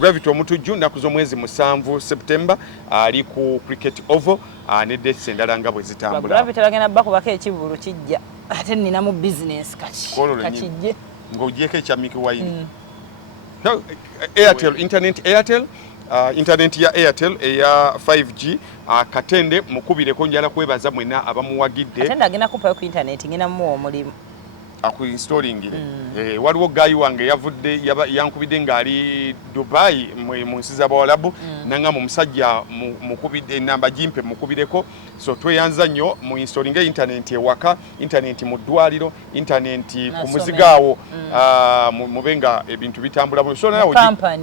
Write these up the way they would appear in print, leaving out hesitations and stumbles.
Gravity omutujju nnaku z'omwezi 7 September ali ku Cricket Oval ne dates endala nga bwe zitambula. Gravity bagenda bakubako ekivulu kijja ate nina mu business kachijje ng'ogyeko ekya Mickey Wine. No, Airtel internet ya Airtel eya 5G Katende mukubireko njala kwebaza mwena abamuwagidde. Katende agenda kupayo ku internet ngina mu omulimu. Akuinstallingire waliwo gayi wange yavudde yankubidde ng'ali Dubai mu nsi z'Abawalabu nanga mu musajja mukubidde enamba jimpe mukubireko so tweyanza nnyo mu installing internet ewaka internet mu ddwaliro internet ku muzigaawo mubenga ebintu bitambula bulungi so nawe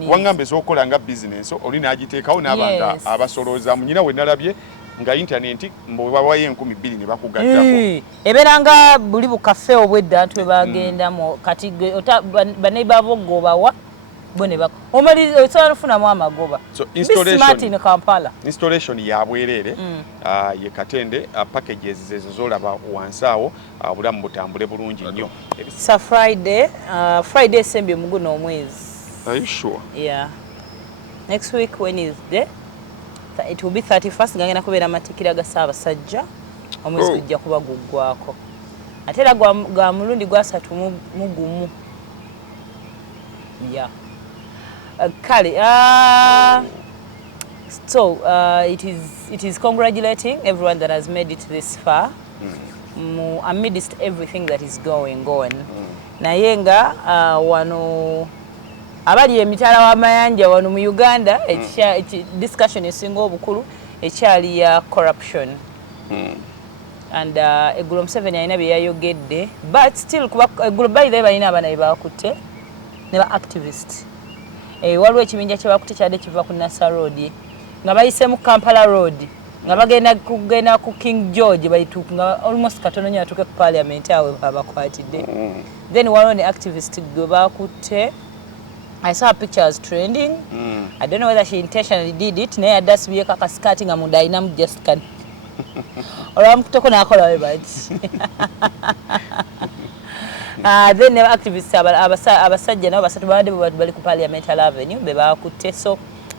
wangambe z'okola nga business oli n'agiteekawo n'abanga abasolooza mu nyina we nalabye nga internet mbobawaye 1200 ne bakugattako eberanga buli bu cafe obwedda ntwe bagenda mu kati baneiba bogobawa bone bako omali osalufuna mu amagoba so installation in Kampala installation ya bwerere ye Katende packages zezo zolaba wansawo bulamu butambule bulungi nnyo sa Friday sembe muguno omwezi. Are you sure? Yeah, next week Wednesday it will be 31st ngangena kubera matikira ga Ssaabasajja omwezi kujja kuba guggwako ate era gwa mulundi gwa 3 mugumu. Yeah, kale so it is congratulating everyone that has made it this far amidst everything that is going on. Naye nga wano abali emitala wa mayanja wano mu Uganda discussion esinga obukulu ekyali ya corruption and eggulo Museveni alina bye yayogedde but still kuba eggulo bayire balina abana bebakutte ne ba activist waliwo ekibinja kye bakutte kyadde kiva ku Nasa Road nga bayise mu Kampala Road nga bagenda ku King George bayituuka nga almost katono nnyo atuuke ku parliament awe babakwatidde then waliwo ne activist gwe bakutte. I saw pictures trending. I don't know whether she intentionally did it. Naye adasi biye kakasikati nga munda ina just can. Olwa kutoko nakola we baji. Then the activists abasajja nabo basatu babadde bali ku Parliamentary Avenue be bakutte so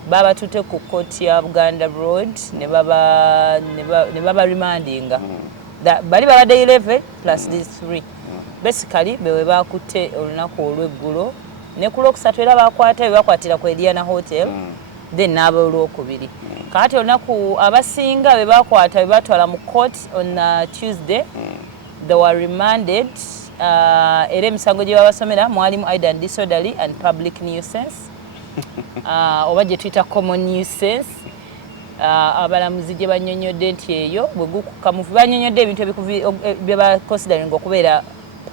baba tute ku court ya Buganda Road ne baba remandinga. Bali babadde 11 plus these 3. Basically be bakutte olunaku olw'eggulo. Ne kulokusatu era bakwatira ku Eliana Hotel then n'aba olwokubiri kati olunaku abasinga be bakwata be batwala mu court on Tuesday they were remanded era emisango gye babasomera mwalimu Aidan Disorderly and public nuisance oba gye tuyita common nuisance abalamuzi gye bannyonnyodde nti eyo bwe gukukamuvu bannyonnyodde ebintu bye baconsidering okubeera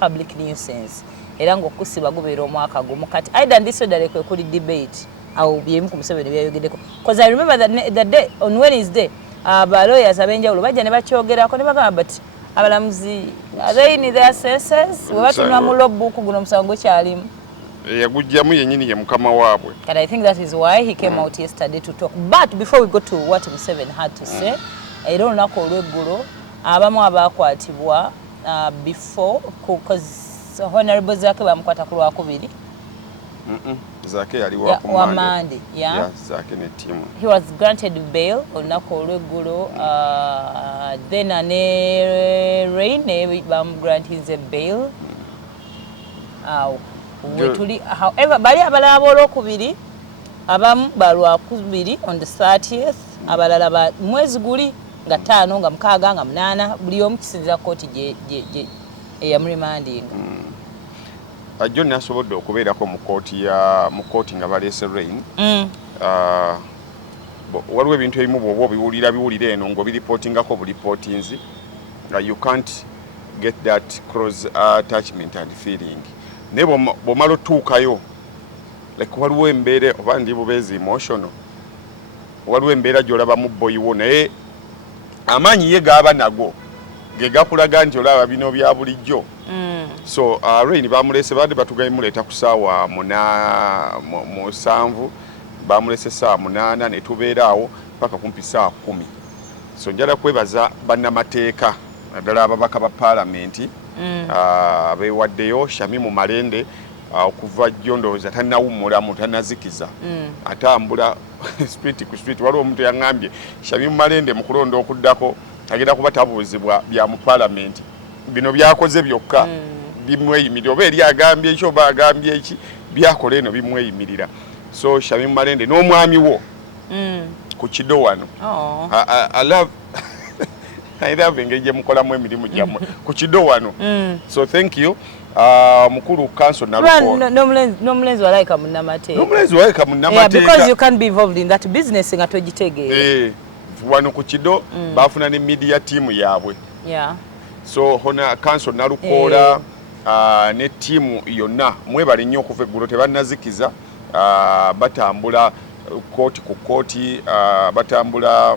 public nuisance era ng'okusibwa gubeera omwaka gumu kati Aidan Disorderly kwe kuli debate awo byemu ku Museveni byayogeddeko because I remember that day on Wednesday lawyers ab'enjawulo bajja ne bakyogerako ne bagamba but abalamuzi they in their senses we batunula mu logbook guno omusango kyalimu yagujjamu yennyini ye mukama waabwe and I think that is why he came out yesterday to talk but before we go to what Museveni had to say era olunaku olw'eggulo abamu abakwatibwa before because Honorable Zake bamukwata ku Lwakubiri. Zake yali wa Monday. Yeah, Zake ne team. He was granted bail olunaku olw'eggulo then ne Rain granted bail. However bali abalala b'olwokubiri abamu ba Lwakubiri on the 30th abalala ba mwezi guli nga 5 nga 6 nga 8 buli omu kisinza kooti gye eyamremanding. John nasobodde okubeerako mu kooti nga baleese Rain. Waliwo ebintu ebimu bw'oba biwulira eno ng'obiripotingako bulipotinzi. You can't get that close attachment and feeling. Naye bw'omala otuukayo like waliwo embeera oba ndi bubeezi emotional waliwo embeera gy'olabamu boyiwo naye amaanyi ye gaba nago ge gakulaga nti olaba bino bya bulijjo. So Rain bamulese badde batugayimuleeta ku ssaawa 7 bamulese ssaawa 8 ne tubeeraawo paka kumpi ssaawa 10. So njala kwebaza bannamateeka naddala ababaka ba paalamenti abeewaddeyo Shamimu Malende okuva jjo ndowooza tannawummulamu tannazikiza atambula street ku street. Waliwo omuntu yaŋŋambye Shamim Malende mu kulonda okuddako agenda kuba tabuuzibwa bya mu paalamenti bino byakoze byokka bimweyimirira oba eri agambye ekyo oba agambye eki byakola eno bimweyimirira. So Shamim Malende n'omwami wo ku Kido wano I love engeri gye mukolamu emirimu gyammwe ku Kido wano. So thank you. Mukuru council Nalukola. No mulenzi walayika munnamateeka. No mulenzi walayika munnamateeka. Yeah, because you can't be involved in that business nga togitegeera. Wano ku Kido baafuna ne media team yaabwe. Yeah. So hona council Nalukola ne team yonna mwebale nnyo okuva eggulo tebannazikiza batambula kooti ku kooti batambula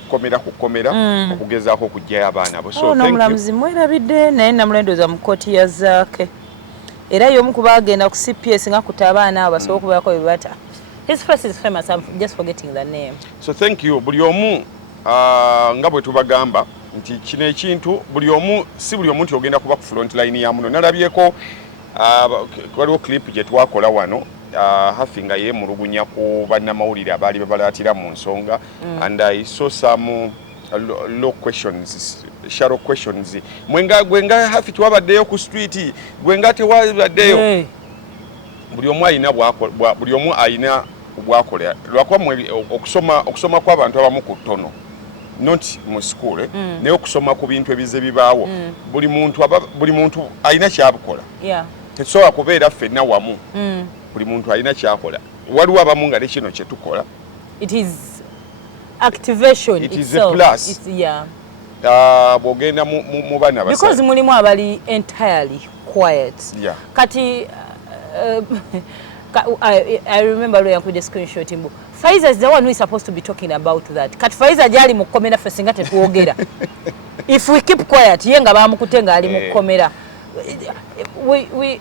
kukomera kukomera okugezaako okujjayo abaana abo. So nomulamuzi mwerabidde naye namulendoza mu kooti ya Zaake era y'omu ku baagenda ku CPS nga kuta abaana abo basobola okubeerako bye bata. His face is famous. I'm just forgetting the name. So thank you. Buli omu nga bwe tubagamba nti kino ekintu buli omu si buli omu nti ogenda kuba ku front line ya muno. Nalabyeko waliwo clip gye twakola wano Hafi nga yeemulugunya ku bannamawulire abaali babalaatira mu nsonga and I saw some low questions, shallow questions. Gwenga Hafi twabaddeyo ku street gwenga tewabaddeyo buli omu ayina bwakola lwakuba okusoma kw'abantu abamu ku ttono not mu school naye okusoma ku bintu ebize bibaawo buli muntu ayina kyabukola tetusobola kubeera ffenna wamu buli muntu alina kyakola. Waliwo abamu nga ne kino kye tukola. It is activation it is itself. A plus. It's, yeah. Bw'ogenda mu baana basatu. Because mulimu abali entirely quiet. Yeah. Kati I remember lawyer with the screenshot imbu. Faiza is the one who is supposed to be talking about that. Kati Faiza jali mu komera fe singa tetuogera. If we keep quiet yenga bamukutenga ali mu komera. We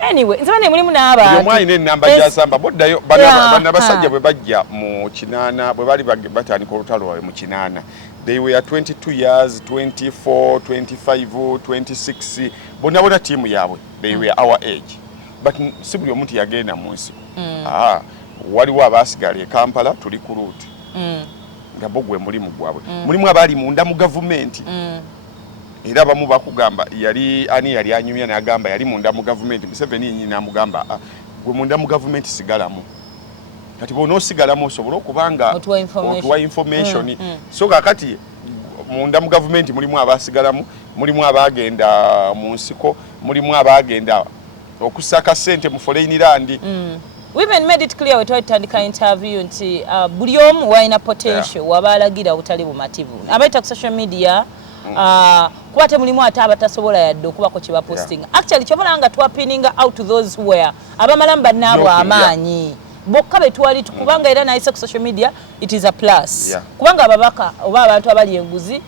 anyway, nzibane mulimu n'abantu. Yo mwine namba jasamba boddayo bana basajja bwe bajja mu kinaana bwe bali batandika olutalo lwawe mu kinaana. They were 22 years, 24, 25, 26. Bona timu yaabwe. They were our age. But si buli omuntu yagenda mu nsiko. Waliwo abaasigala e Kampala tuli ku route. Nga bogwe mulimu gwabwe. Mulimu abali munda mu government. Era bamu bakugamba yali anyumya n'agamba yali munda mu government. Museveni nyinyi n'amugamba gwe munda mu government sigalamu. Kati bono sigalamu osobola okubanga otuwa information. So kakati munda mu government mulimu abasigalamu, mulimu abagenda mu nsiko, mulimu abagenda okusaka sente mu foreign land. Women made it clear wetwatandika interview nti buli omu walina potential wabalagira obutali bumativu. Abaita ku social media kuba temulimu ate abatasobola yadde okubako kye baposting. Actually kyobona nga twapininga out to those who were abamalamu bannaabo amaanyi bokka betwali tukubanga era nayise ku social media it is a plus. Kubanga ababaka oba abantu abali enguzi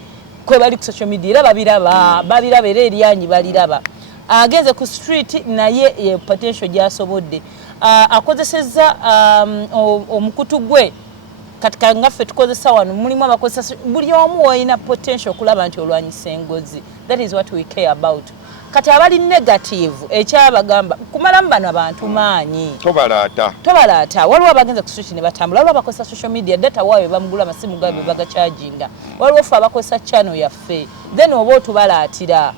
kwe bali ku social media era babiraba era eryanyi baliraba. Agenze ku street naye ye potential gyasobodde. Akozeseza omukutu gwe katika ngaffe tukozesa wano mulimu abakozesa buli omu alina potential kulaba nti olwanyisa engozi. That is what we care about. Kati abali negative ekyabagamba kumalamu bano abantu maanyi tobalaata waliwo abagenza ku street ne batambula waliwo abakozesa social media data waawe bamugula amasimu gaabwe bagacharginga waliwo ffe abakozesa channel yaffe then oba otubalaatira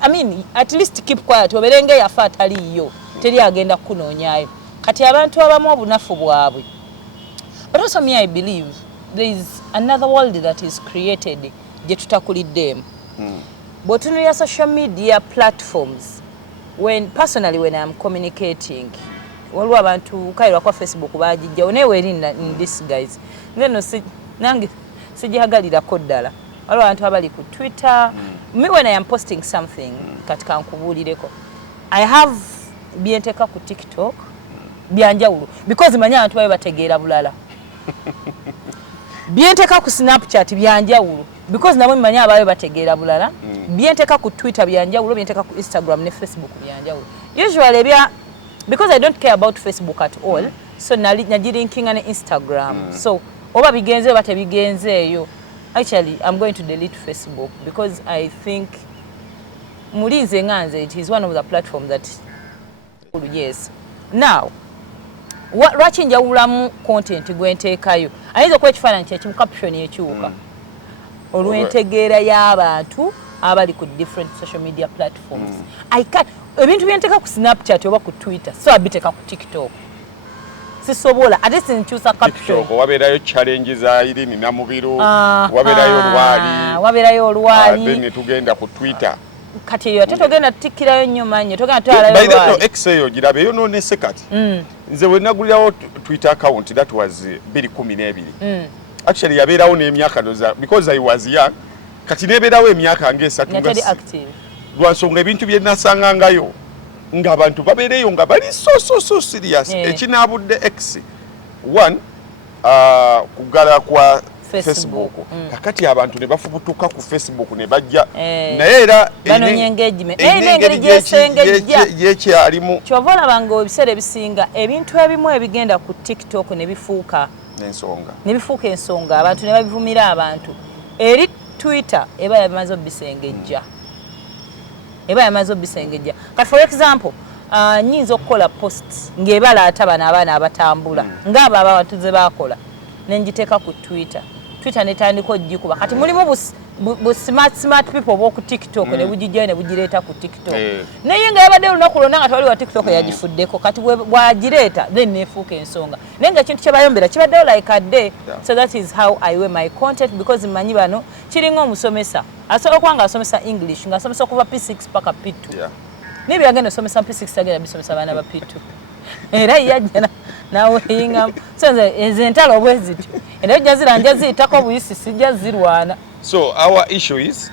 I mean at least keep quiet oberenge yaffe ataliyo teri agenda kunoonyayo kati abantu abamu obunafu bwabwe. But also me, I believe there is another world that is created. Je tutakuliddemu. But on your social media platforms, personally when I'm communicating, waliwo abantu kairwa kwa Facebook bajijja onewe in this guys. Neno nange sijihagalirako ddala. Waliwo abantu abali ku Twitter. Me when I am posting something katika nkubulireko. I have byenteka ku TikTok byanjawulo because manya abantu babe bategeera bulala. Byenteka ku Snapchat byanjawulo because nabo manya ababe bategeera bulala. Byenteka ku Twitter byanjawulo, byenteka ku Instagram ne Facebook byanjawulo. Usually because I don't care about Facebook at all, so najilinkinga ne Instagram. So oba bigenze bate bigenzeeyo. Actually, I'm going to delete Facebook because I think Mulize Nganze, it is one of the platforms that yes. Now, lwaki njawulamu content gwenteekayo ayinza okuba ekifaananyi kyekimu caption ekiwuka olw'entegeera y'abantu abali ku different social media platforms. Ebintu byenteeka ku Snapchat oba ku Twitter so abiteeka ku TikTok sisobola ate sinkyusa caption. Wabeerayo challenge za Irene Namubiru, wabeerayo olwali then tugenda ku Twitter. Kati eyo ate togenda tutikirayo nnyo mannyo togenda twalayo olwali. By the X eyo girabe yonoonese kati. Nze we nagulirawo Twitter account that was 2012. Actually yabeerawo n'emyaka doza because I was young. Kati nebeerawo emyaka ng'esatu nga lwansonga ebintu bye nasangangayo ng'abantu babeereyo nga bali so serious. Ekinaabudde X one kugala kwa Facebook. Kakati abantu ne bafubutuka ku Facebook ne bajja naye era banonye engagement engeri gyesengejja yekyalimu kyova olabanga ebiseera ebisinga ebintu ebimu ebigenda ku TikTok ne bifuuka ensonga abantu ne babivumira abantu eri Twitter eba yamaze obisengejja kati for example nyinza okukola post ng'ebalaata bano abaana abatambula ng'abo abantu ze bakola nenjiteeka ku Twitter netandika ogikuba kati mulimu bu smart people b'oku TikTok ne bugijjayo ne bugireeta ku TikTok naye nga yabadde olunaku lwonna nga tewali wa TikTok yagifuddeko kati bwagireeta then neefuuka ensonga naye nga ekintu kye bayombera kibaddeyo like a day. So that is how I wear my content because mmanyi bano kiringa omusomesa asobola okuba nga asomesa English nga asomesa okuva P6 paka P2 naye byagenda osomesa P6 agenda bisomesa abaana ba P2 era yajja naweyingamu so nze entalo bwe zityo era ojja ziranja ziyitako buyisi sijja zirwana. So our issue is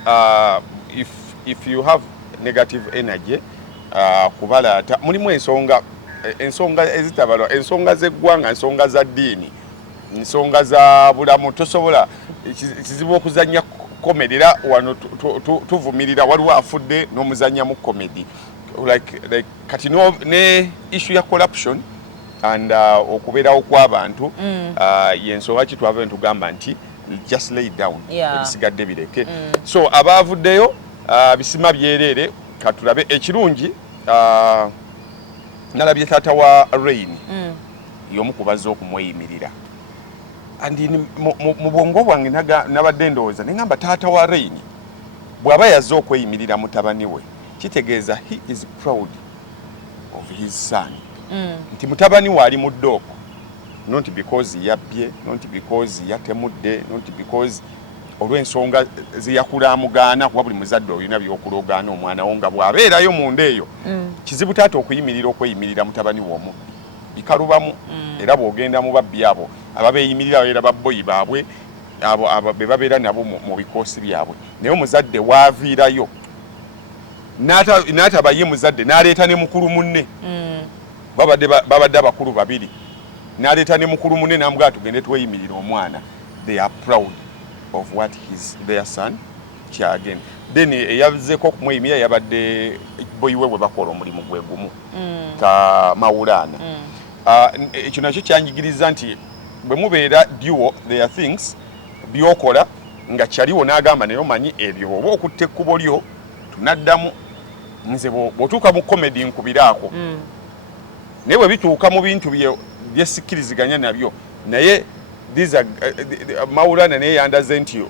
if you have negative energy kubalaata mulimu ensonga ezitabalwa ensonga z'eggwanga ensonga za ddiini ensonga za bulamu tosobola kizibu okuzannya comedy era wano tuvumirira waliwo afudde n'omuzannya mu comedy like kati ne issue ya corruption and okubeerawo kw'abantu yensonga ki twava tugamba nti just lay down ebisigadde bireke. So abaavuddeyo bisima byereere katulabe ekirungi nalabye taata wa Rain y'omu ku bazze okumweyimirira andi mu bwongo bwange nabadde ndowooza ne ngamba taata wa Rain bw'aba yazze okweyimirira mutabani we kitegeeza he is proud of his son nti mutabani we ali mu ddooko not because yabbye not because yatemudde not because olw'ensonga zeyakulamugaana kuba buli muzadde olina by'okulogaana omwana wo nga bw'abeerayo munda eyo kizibu taata okweyimirira mutabani w'omubbi bikalubamu era bw'ogenda mu babbi abo ababeeyimirira era babboyi baabwe abo be babeera nabo mu bikoosi byabwe naye omuzadde waaviirayo n'ataba ye muzadde n'aleeta ne mukulu munne babadde abakulu babiri n'aleeta ne mukulu munne n'amugamba tugende tweyimirira omwana. They are proud of what their son Kyagen then eyazzeko okumweyimirira yabadde boyi we bakola omulimu gwe gumu ka Mawulana. Ekyo nakyo kyanjigiriza nti bwe mubeera duo there are things byokola nga kyaliwo n'agamba naye omanyi ebyo oba okutta ekkubo lyo tunaddamu nze bw'otuuka mu comedy nkubiraako naye bwe bituuka mu bintu byesikkiriziganya nabyo naye Mawulana naye yandaze nti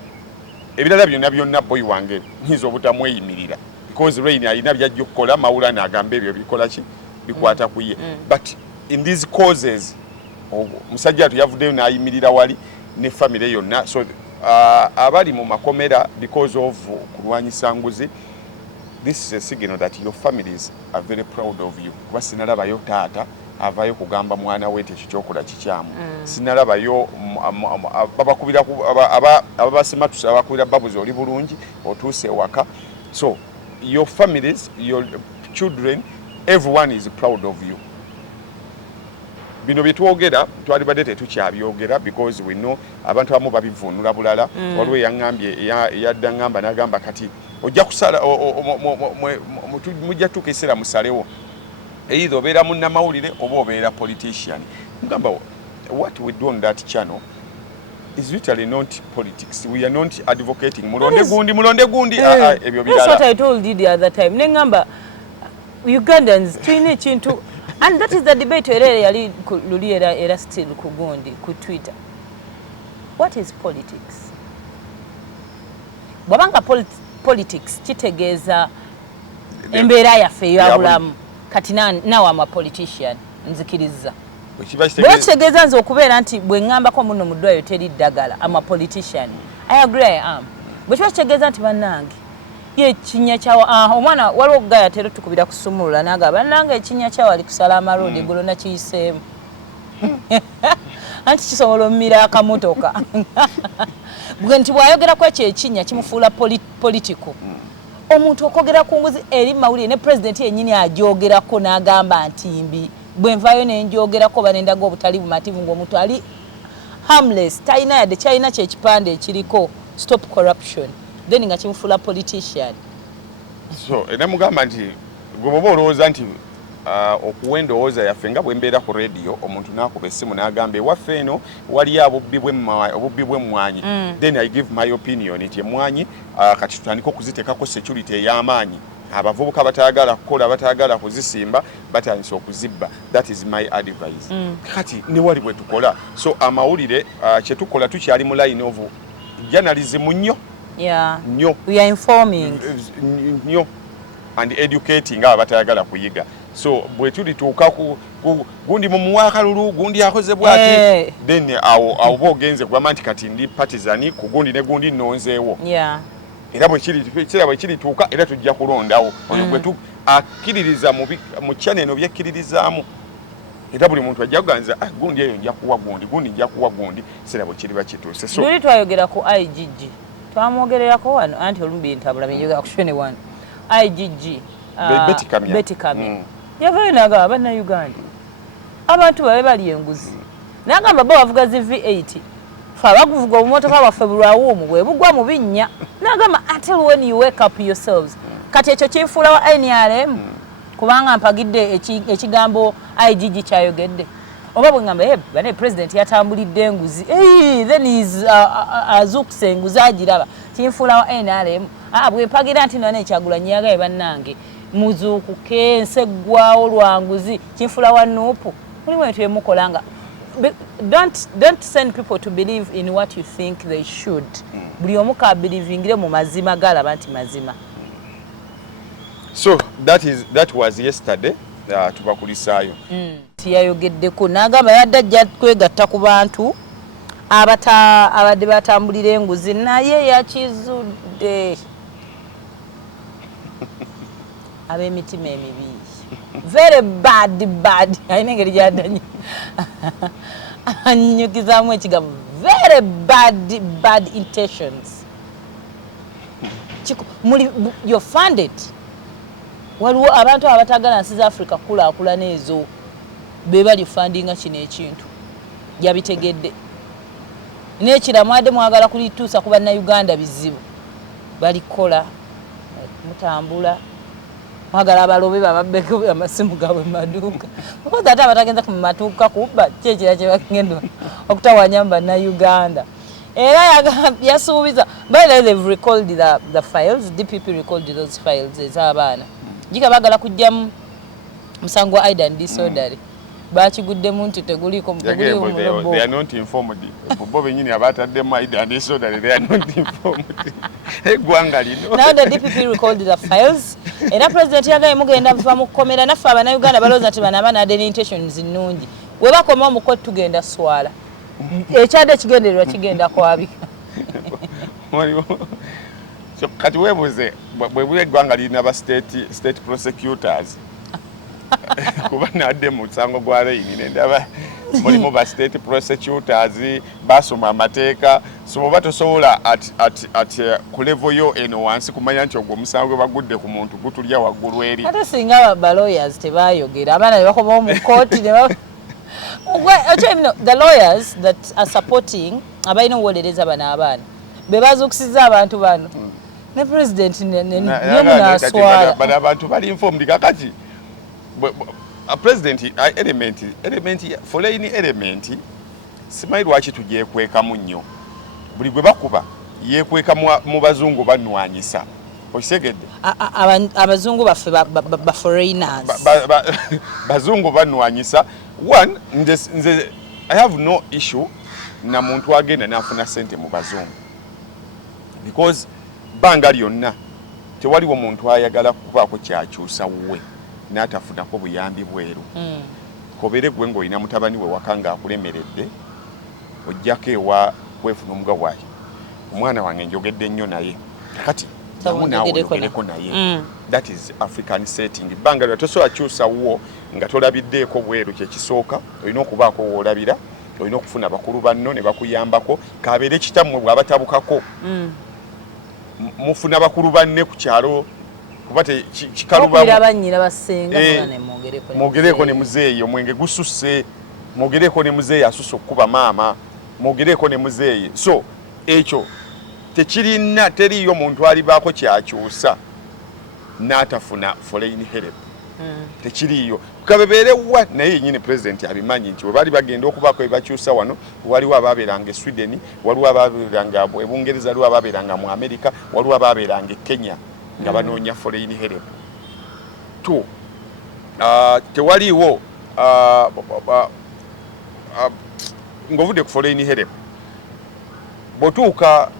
ebirala byonna boyi wange nyiza obutamweyimirira because Rain alina byajja okukola Mawulana agamba ebyo bikola ki bikwata ku ye but in these causes musajja atu yavuddeyo n'ayimirira wali ne family yonna so abali mu makomera because of kulwanyisa nguzi. This is a signal that your families are very proud of you. Kuba sinalabayo taata avayo kugamba mwana we tekikyokola kikyamu sinalabayo babakubira ababasimatusa abakubira babuzi oli bulungi otuuse ewaka. So your families, your children, everyone is proud of you. Bino byetwogera twalibadde tetukyabyogera because we know abantu abamu babivunula bulala waliwo yaŋŋambye yadda ŋŋamba n'agamba kati ojja kusala mujja tuuka ekiseera musalewo either obeera munnamawulire oba obeera politician. Mugamba what we do on that channel is literally not politics. We are not advocating mulonde gundi ebyo birala. That's what I told you the other time. Nengamba Ugandans tulina ekintu And that is the debate yali luli era still kugundi ku Twitter. What is politics? Bwabanga politics kitegeeza embeera yaffe eyabulamu kati nawe ama politician nzikiriza. Bwekitegeeza nze okubeera nti bwe ngambako muno mu ddwaliro teri ddagala ama politician. I agree I am. Bwe kiba kitegeeza nti bannange ye kinya kyawo omwana waliwo gaya tero tukubira kusumulula naga bannange ekinya kyawo ali kusala amalodi eggulo nakiyiseemu. Anti kisobola omira akamotoka. Bwe nti bwayogera ku ekyo ekinya kimufuula political. Omuntu okogera ku nguzi eri mawulire ne president yennyini ajogerako n'agamba nti mbi bwe nvayo ne njogerako banendaga obutali bumativu ng'omuntu ali harmless talina yadde kyalina kyekipande ekiriko stop corruption then nga kimufuula politician. So era mugamba nti gwe bwoba olowooza nti okuwendowooza yaffe nga bwe mbeera ku radio omuntu n'akuba essimu n'agamba ewaffe eno waliyo obubbi bw'emmwanyi then I give my opinion nti emmwanyi kati tutandika okuziteekako security ey'amaanyi abavubuka batayagala kukola batayagala kuzisimba batandise okuzibba. That is my advice. Kati ne wali bwe tukola so amawulire kye tukola tukyali mu line of journalism nnyo. Yeah. Nnyo. We are informing. Nnyo and educating aba batayagala kuyiga. So bwe tulituuka gundi mu muwakalulu gundi akoze bwati then awo bogenze kuba nti kati ndi partisan ku gundi ne gundi nonzeewo. Yeah. Era bwe kirituuka era tujja kulondawo ono bwe akkiririza mu channel eno byekkiririzaamu era buli muntu ajja kuganza gundi eyo nja kuwa gundi nja kuwa gundi sera bwe kiriba kituuse. So luli twayogera ku IGG twamwogererako wano anti olumbi ntabula binjogera ku shone wano IGG Betty Kamya yavayo n'agamba bannayuganda abantu babe bali enguzi n'agamba bo bavuga zi V8 fe abakuvuga obumotoka bwaffe bulwawo bwe bugwa mu binnya n'agamba until when you wake up yourselves kati ekyo kinfuula wa NRM kubanga mpagidde ekigambo IGG kyayogedde oba bwe ngamba bane president yatambulidde enguzi then is azukuse enguzi agiraba kinfuula wa NRM bwe mpagira nti nane Kyagulanyi yagaye bannange muzuukuke enseggwawo lwanguzi kinfuula wa Nuupu mulimu etu emukolanga. Don't send people to believe in what you think they should. Buli omu ka believingire mu mazima galaba nti mazima. So that was yesterday tubakulisaayo. Tiyayogeddeko n'agamba yadde ajja kwegatta ku bantu abadde batambulira enguzi naye yakizudde. Ab'emitima emibi. Very bad. Ayina engeri gy'addanyi. Anyinyukizaamu ekigambo. Very bad intentions. You're funded. Waliwo abantu abatagala nsi za Africa kulaakulana ezo be bali fundinga kino ekintu. Yabitegedde. N'ekiramu adde mwagala kulituusa ku bannayuganda bizibu. Balikola. Mutambula. Mwagala abalobe bababbeko amasimu gaabwe mu maduuka. Because ate abatagenza ku matuuka kubba kyekira kye bagenda okutawanya mu bannayuganda. Era yasuubiza. By the way, they've recalled the files. DPP recalled those files ez'abaana. Jika bagala kujjamu musango wa Aidan disorderly. Bakiguddemu nti teguliko mulobo. They are not informed. Bo benyini abataddemu Aidan disorderly, they are not informed. Eggwanga lino. Now the DPP recalled the files. Era president yagaye mugenda va mu komera naffe abannayuganda balooza nti bano abaana adde intentions nnungi. We bakoma mu kkooti tugenda swala. Ekyadde kigendererwa kigenda kwabika. So kati webuze bwe bule eggwanga lirina ba state prosecutors. Kuba nadde mu musango gwa Raini nendaba mulimu ba state prosecutors basoma amateeka so oba tosobola at ku level yo eno wansi kumanya nti ogwo omusango bagudde ku muntu gutulya waggulu eri. Ate singa ba lawyers tebayogera abaana ne bakomawo mu kkooti ne the lawyers that are supporting abalina owolereza bano abaana be bazuukusiza abantu bano ne president ne munaswala bano abantu bali informed kakati a president element foreign element simanyi lwaki tugyekwekamu nnyo buli gwe bakuba yekweka mu bazungu banwanyisa Osegedde abazungu baffe ba foreigners bazungu banwanyisa. One, nze I have no issue na muntu agenda nafuna sente mu bazungu, because banga lyonna tewaliwo muntu ayagala kubaako kyakyusa wuwe n'atafunako buyambi bweru. Kobere gwe ng'olina mutabani we waka ng'akulemeredde, ojjako ewa kwefuna omugabo waye. Omwana wange njogedde nnyo naye kati nawogereko naye. That is African setting. Banga lyo tosobola kyusa wuwo nga tolabiddeeko bweru, kyekisooka olina okubaako woolabira, olina okufuna bakulu banno ne bakuyambako. Kabeere kitammwe bw'abatabukako mufuna bakulu banne ku kyalo kuba mwogereko ne muzeeyi omwenge gususse, mwogereko ne muzeeyi asusse okukuba maama, mwogereko ne muzeeyi. So ekyo teriyo muntu alibaako kyakyusa n'atafuna foreign help. Tekiriyo kabebeere wa naye nyine president abimanyi nti we bali bagenda okubaako ebakyusa wano. Waliwo abaabeeranga Sweden, waliwo abaabeeranga Bungereza, waliwo abaabeeranga mu America, waliwo abaabeeranga Kenya nga banoonya foreign help. Tewaliwo ng'ovudde ku foreign help, bw'otuuka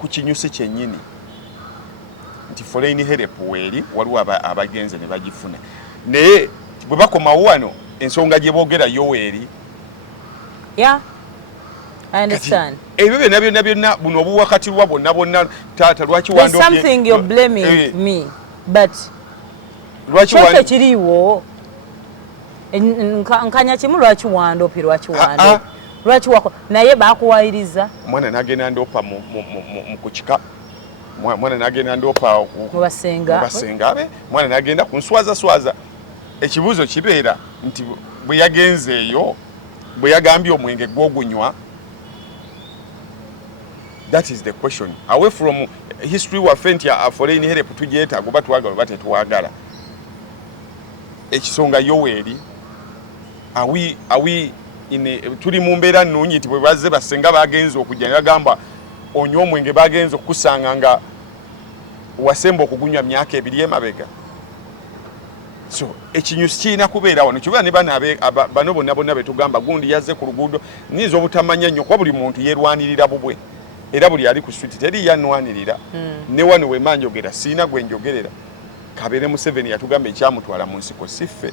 ku kinyusi kyennyini nti foreign help weeri, waliwo abagenze ne bagifuna, naye bwe bakomawo wano ensonga gye boogerayo weeri. I understand. Ebyo byonna buno obuwakatirwa bonna taata lwaki There's something you're blaming me, but lwaki kiriiwo nkanya kimu lwaki wandopi lwaki wako naye bakuwayiriza mwana nagenda ndopa mu kuchika mwana nagenda ndopa mu basenga abe mwana nagenda kunswaza ekibuzo kibeera nti bwe yagenzeeyo bwe yagambye omwenge gwogunywa. That is the question. Away from history waffe nti foreign help tujeeta goba twagala oba tetuwagala. Ekisonga Yoweri awi tuli mu mbeera nnungi nti bwe bazze basenga bagenze okujja yagamba onywa omwenge bagenze okusanga nga wasemba okugunywa myaka ebiri emabega. So ekinyusi kirina kubeera wano kibeera ne bano bonna betugamba gundi yazze ku luguudo niiza obutamanya nnyo kuba buli muntu yeerwanirira bubwe era buli ali ku street teri yanwanirira. Ne wano we manjogera siina gwe njogerera. Kabere Museveni yatugamba ekyamutwala mu nsiko siffe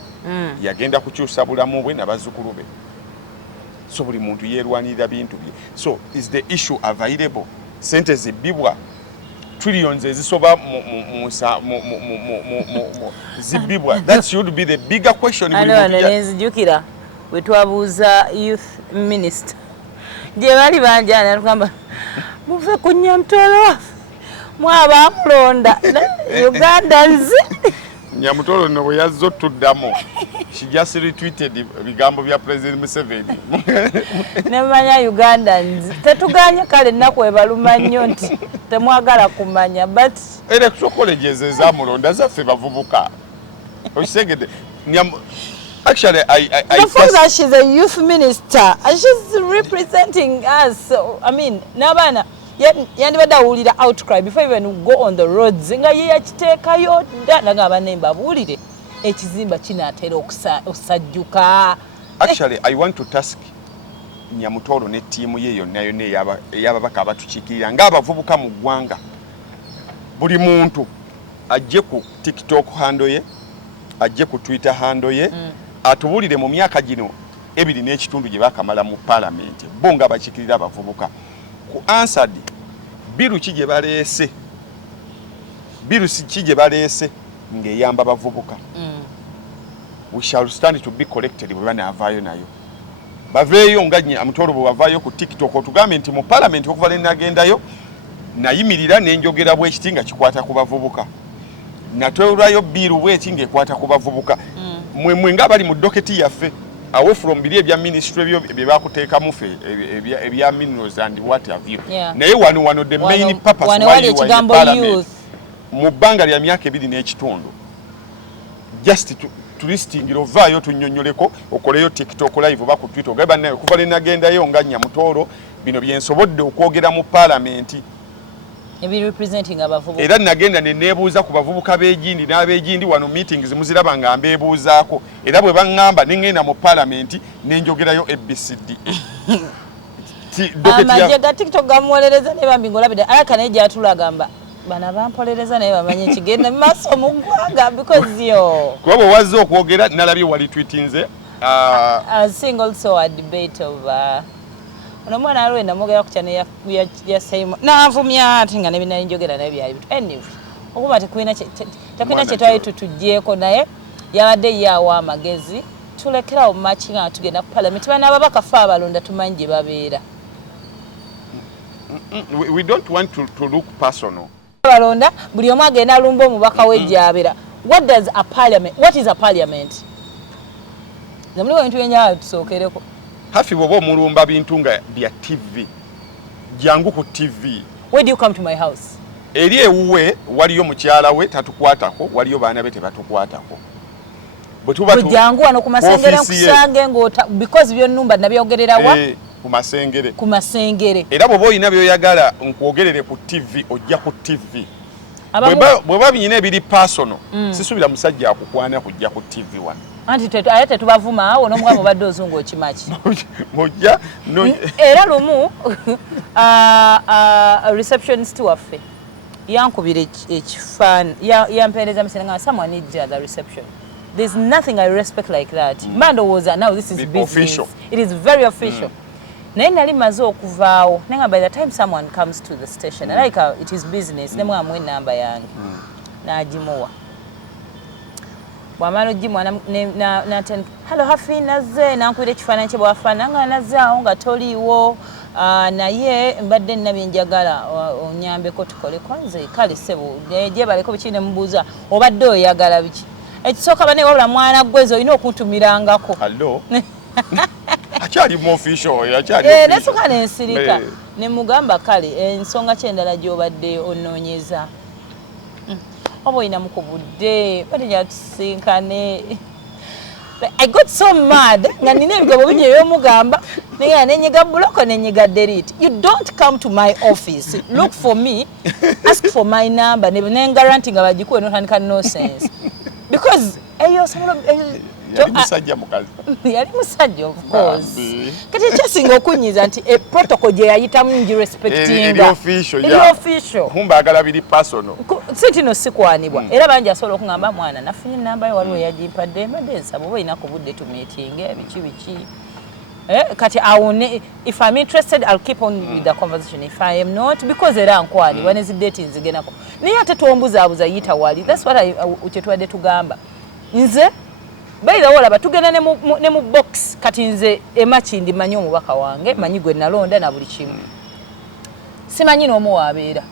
yagenda kukyusa bulamu bwe n'abazzukulu be. So buli muntu yeerwanirira bintu bye. So is the issue available? Sente zibbibwa trillions ezisoba zibbibwa. That should be the bigger question. Nenzijukira we twabuuza youth minister gye bali banjana tugamba muve ku Nyamutolo mwaba mulonda Ugandans. Nyamutolo no bwe yazzo tuddamu. She just retweeted bigambo bya President Museveni. Nemanya Ugandans tetuganya kale nnaku ebaluma nnyo nti temwagala kumanya but electoral colleges ezamulonda zaffe bavubuka. Osegede actually I she's a youth minister and she's representing us. So, I mean nabana yandibadde awulira outcry before even go on the roads nga ye yakiteekayo dda nagamba nemba buulire ekizimba kinaatera okusajjuka. Actually I want to task Nyamutolo ne tiimu ye yonna ey'ababaka abatukiikirira ng'abavubuka mu ggwanga. Buli muntu ajje ku TikTok handle ye, ajje ku Twitter handle ye, atubuulire mu myaka gino 2.5 gye bakamala mu parliament bo nga bakiikirira abavubuka. Ku answered biru ki gye baleese ng'eyamba abavubuka. We shall stand to be collected bwe banaavaayo nayo. Baveeyo nga Nyamutolo bwe bavaayo ku TikTok otugambe nti mu parliament okuva ne nagendayo nayimirira n'enjogera bw'ekiti nga kikwata ku bavubuka. Natwerayo biru bw'eki ng'ekwata ku bavubuka. Mwe ng'abali mu doketi yaffe away from biri ebya ministry bye bakuteekamu ffe ebya minerals and what have you. Naye wano the main purpose why you are in parliament mu bbanga lya myaka 2.5 just to listing ovaayo tunnyonnyoleko okoleyo TikTok live oba ku Twitter ogaba naye kuva ne nagendayo nga Nyamutolo bino byensobodde okwogera mu parliament ebi representing abavubuka era nagenda ne neebuuza ku bavubuka b'egindi n'ab'egindi wano meetings muziraba nga mbeebuuzaako era bwe baŋŋamba ne ŋŋenda mu paalamenti ne njogerayo ABCD amagye ga TikTok gamuwolereza ne bambi ng'olabidde alaka naye gy'atulagamba bana bampolereza naye bamanye ekigenda mu maaso mu ggwanga because yo kuba bwe wazze okwogera nalabye wali tweetinze seeing also a debate of ono mwana aliwe namwogera ku channel ya Simon nanvumya ati nga nebinali njogera naye byali bitu anyway okuba tekulina kye twali tutuggyeko naye yabadde yawa amagezi tulekerawo machi nga tugenda ku parliament bana ababaka fe abalonda tumanyi gye babeera. We don't want to look personal. Balonda buli omu agenda alumba omubaka we gyabera. What is a parliament? Namuliwo bintu byenyawo tusookereko. Hafi bwoba omulumba bintu nga bya TV. Jangu ku TV. Where do you come to my house? Eri ewuwe waliyo mukyala we tatukwatako, waliyo baana be tebatukwatako. Jangu wano ku Masengere nkusange because byonnumba nabyogerera wa? Ku Masengere. Era bwoba olina byoyagala nkwogerere ku TV ojja ku TV. Bweba binyina ebiri personal sisuubira musajja akukwana kujja ku TV wano. Anti ayate tubavuma awo n'omugabo badde ozungu okimaki. Mojja era lumu receptionist waffe yankubira ekifaani yampeereza misenga someone needs the reception. There's nothing I respect like that. Mandowooza now this is business. Official. It is very official. Naye nali maze okuvaawo nenga by the time someone comes to the station like it is business nemwamu enamba yange n'agimuwa bwamala ogimuwa natandika hello hafi nazze nankubira ekifaananyi kye bwafaana nga nazze awo nga toliiwo naye mbadde nina byenjagala onyambeko tukole kwanze kale ssebo gyebaleko biki ne mubuuza obadde oyagala biki ekisooka bane wabula mwana gwezi olina okuntumirangako akyali mu official nasooka nensirika ne mugamba kale ensonga kyendala gy'obadde onoonyeza oba olina mukubudde bade gyatusinkane. I got so mad nga nina ebigabo bingi ebyomugamba naye nenyiga buloko nenyiga delete. You don't come to my office look for me ask for my number ne guarantee nga bagikuwe notandika nonsense because yali musajja mukazi. Yali musajja of course. Kati ekyasinga okunyiza nti protocol gye yayitamu ngi respectinga. Official. Humbagala biri personal. Sitino sikwanibwa. Era bangi asobola okungamba mwana nafunye namba yo waliwo yagimpadde mbadde nsaba oba olina ku budde tu meeting biki. Kati if I'm interested I'll keep on with the conversation. If I am not because era nkwani wanezi date nzigenako. Naye ate tuombuzaabuza yita wali. That's what ukyetuwadde tugamba. Nze baira olaba tugenda ne mu box kati nze emachi ndi manyi omubaka wange manyi gwe nalonda na buli kimu simanyi n'omu wabeera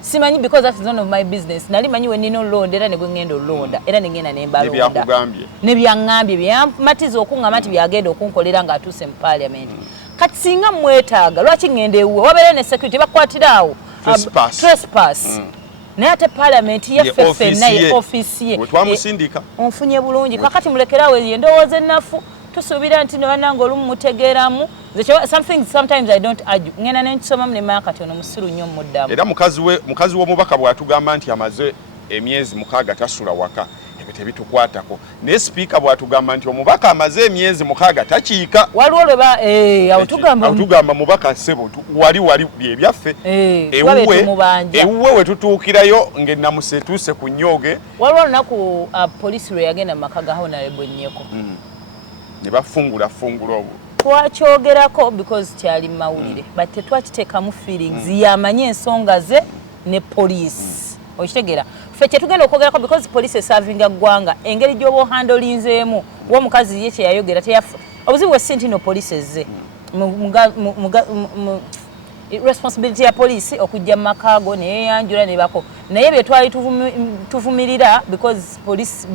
simanyi because that is none of my business nali manyi we nino londa era ne gwe ngendo londa era ne ngenda ne mbalonda ne byangambye byamatiza okungamba nti byagenda okunkolera nga atuse mu parliament kati singa mwetaaga lwaki ngende ewuwe wabeera ne security bakwatirawo trespass naye ate parliament yaffe ffenna ye office ye twamusindika onfunye bulungi kakati mulekerawo endowooza ennafu tusuubira nti nebananga olumu mutegeeramu sometimes I don't argue ngenda nenkisomamu nemaya kati ono musiru nnyo muddamu era mukazi w'omubaka bw'atugamba nti amaze emyezi 6 tasula waka ebyo tebitukwatako naye sipiika bw'atugamba nti omubaka amaze emyezi 6 takiika waliwo lweba tugamba mubaka ssebo wali byebyaffe ewuwe we tutuukirayo ng'ennamusa etuuse ku nnyoge waliwo olunaku poliisi lwe yagenda mu maka ga Honorable Nnyeko ne bafungula obwo twakyogerako because kyali mawulire but tetwakiteekamu feelings yamanye ensonga ze ne poliisi okitegeera ffe kyetugenda okwogerako because poliisi esavinga ggwanga engeri gy'oba ohandolinzeemu w'omukazi ye kyeyayogera obuzibu bwe si nti no poliisi ezze responsibility ya poliisi okujja mu makaago neyeyanjula nebako naye bye twali tuvumirira because poliisi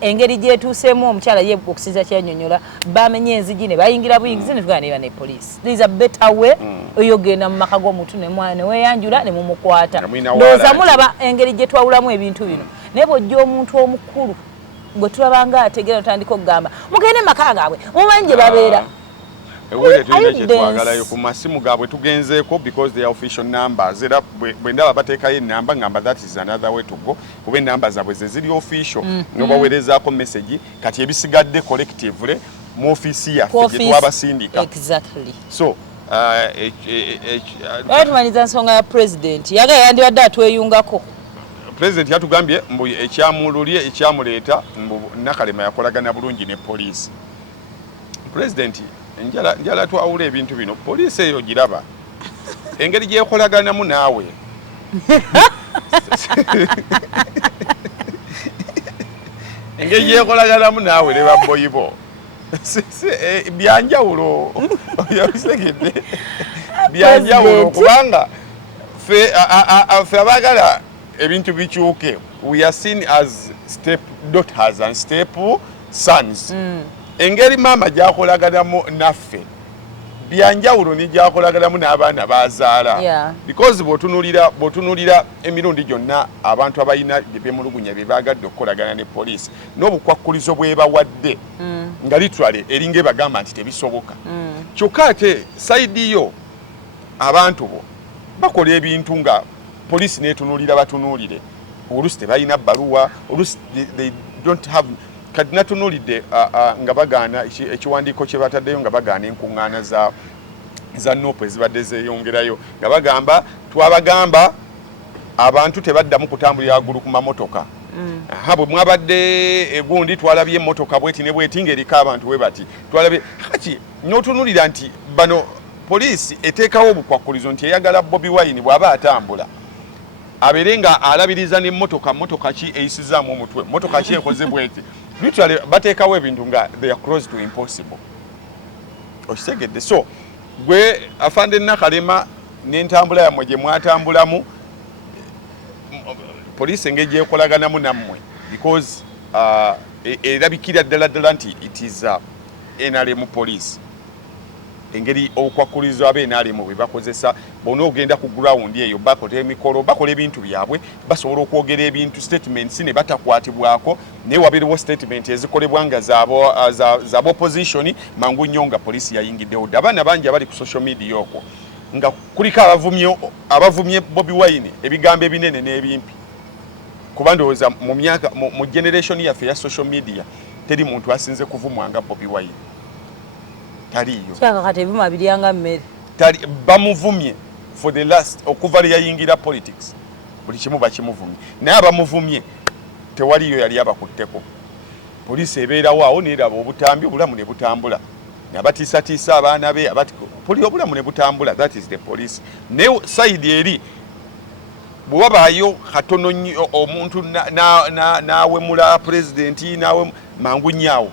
engeri gyetuuseemu omukyala ye okusiza kyanyonyola bamenye enzigi ne bayingira buyingizi ne tugana neba ne poliisi there is a better way oyogenda mu maka g'omuntu nemwana neweyanjula ne mumukwata ndowooza mulaba engeri gye twawulamu ebintu bino naye bw'ojja omuntu omukulu gwe tulabanga ategeera otandika okugamba mugende mu maka gaabwe mumanyi gye babeera ewuule tulina kye twagalayo ku masimu gaabwe tugenzeeko because they are official numbers era bwe ndaba bateekayo ennamba ngamba that is another way to go kuba ennamba zaabwe ze ziri official n'obaweerezaako message kati ebisigadde collectively mu ofiisi yaffe gye twabasindika exactly so tumanyiriza nsonga ya president yagala yandibadde atweyungako president yatugambye mbu ekyamululye ekyamuleeta mbu Nakalema yakolagana bulungi ne poliisi president njala twawula ebintu bino poliisi eyo giraba engeri gyekolaganamu naawe engeri gyekolaganamu naawe ne babboyi bo byanjawulo yabisegedde byanjawulo kubanga ffe abaagala ebintu bikyuke we are seen as step daughters and step sons engeri maama gyakolaganamu naffe byanjawulo ne gyakolaganamu n'abaana bazaala because bw'otunulira emirundi gyonna abantu abalina bye beemulugunya bye baagadde okukolagana ne poliisi n'obukwakkulizo bwe bawadde nga literally eringa ebagamba nti tebisoboka kyokka ate sayidi yo abantu bo bakola ebintu nga poliisi neetunuulira batunuulire oluusi tebalina bbaluwa oluusi they don't have kati natunuulidde nga bagaana ekiwandiiko kye bataddeyo nga bagaana enkuŋŋaana za noopu ezibadde zeeyongerayo nga bagamba twabagamba abantu tebaddamu kutambulira waggulu ku mamotoka bwe mwabadde egundi twalabye emmotoka bweti ne bweti ng'eriko abantu we bati twalabye kati n'otunuulira nti bano poliisi eteekawo obukwakkulizo nti eyagala Bobi Wine bw'aba atambula abeere nga alabiriza n'emmotoka ki eyisizaamu omutwe mmotoka ki ekoze bweti literally bateekawo ebintu nga they are close to impossible okitegedde so gwe afande Nakalema n'entambula yammwe gye mwatambulamu poliisi engeri gyekolaganamu nammwe because erabikira ddala nti it is NRM police engeri okwakkulizo abe NRM bwe bakozesa bona ogenda ku ground eyo bakola emikolo bakola ebintu byabwe basobola okwogera ebintu statements ne batakwatibwako naye wabeerewo statement ezikolebwa nga zaabo opposition mangu nnyo nga poliisi yayingiddewo abaana bangi abali ku social media okwo nga kuliko abavumye Bobi Wine ebigambo ebinene n'ebimpi kuba ndowooza mu generation yaffe ya social media teri muntu asinze kuvumwa nga Bobi Wine taliyo kati ebima biryanga mmere bamuvumye for the last okuva yayingira politics buli kimu bakimuvumye naye abamuvumye tewaliyo yali abakutteko poliisi ebeerawo awo neeraba obutambi obulamu ne butambula nabatiisatiisa abaana be obulamu ne butambula that is the police naye sayidi eri bwe wabaayo katono nnyo omuntu n'awemula pulezidenti nawe mangu nnyaawo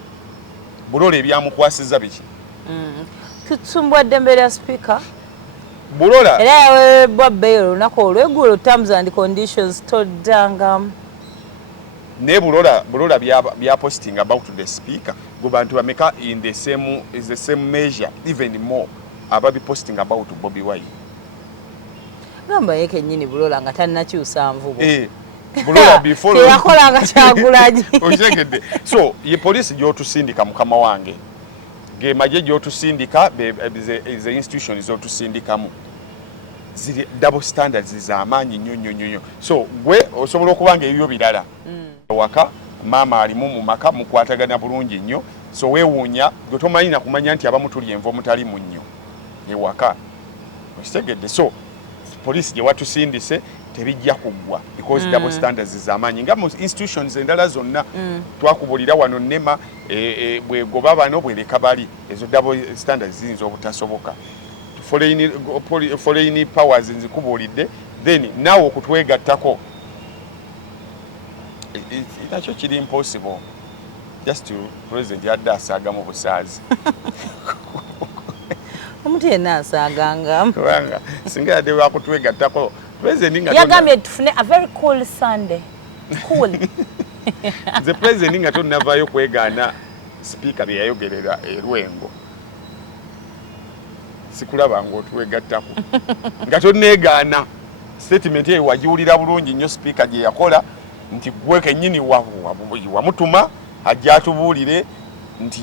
bulola ebyamukwasiza biki tusumbwadde embeera ya sipiika bulola era yaweebwa bbeeyi olunaku olweggulo terms and conditions toddangamu naye bulola bya posting about the speaker go bantu bameka in the same measure even more ababi posting about Bobi Wine gamba yeke nnyini bulola nga tannakyusa nvubo bulola before yakolanga Kyagulanyi okitegedde so ye poliisi gy'otusindika mukama wange ge magye gy'otusindika ze institutions z'otusindikamu ziri double standards z'amaanyi nnyo so gwe osobola okubanga ebyo birala waka maama alimu mu maka mukwatagana bulungi nnyo so weewuunya gwe tomanyi na kumanya nti abamu tuli enva omutali mu nnyo ewaka okitegedde so poliisi gye watusindise tebijja kuggwa because double standards z'amaanyi nga mu institutions endala zonna twakubulira wano nnema bwegoba bano bwereka bali ezo double standards ziyinza obutasoboka foreign powers nzikubuulidde then naawe okutwegattako nakyo kiri impossible just to president yadde asaaga mu busaazi omuntu yenna asaaganga kubanga singa yadde bakutwegattako president nga yagambye tufune a very cool Sunday cool nze president nga tonnavaayo kwegaana sipiika bye yayogerera Lwengo sikulaba ng'otwegattako nga tonneegaana statement eyo wagiwulira bulungi nnyo sipiika gye yakola nti gwe kennyini wamutuma ajja atubuulire nti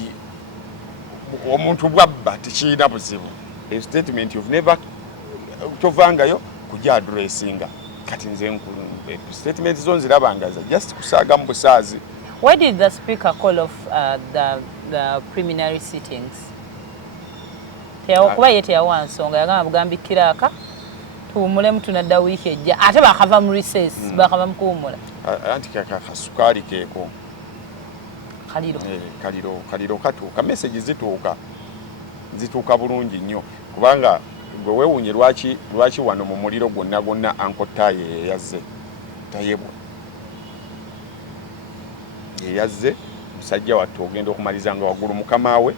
omuntu bwabba tekiina buzibu. A statement you've never tovangayo kujja addressinga. Kati nze nkulu statement zo nzirabangaza just kusaaga mu busaazi. Why did the speaker call off the preliminary sittings? Kuba ye teyawa nsonga yagamba bugambikira aka tuwumulemu tunadda wiiki ejja ate bakava mu recess bakava mu kuwumula. Anti kasukaali keeko. Kaliro katuuka message zituuka bulungi nnyo kubanga gwe weewuunye lwaki wano mu muliro gwonna ankotaye yazze musajja wattu ogenda okumaliza nga waggulu mukama we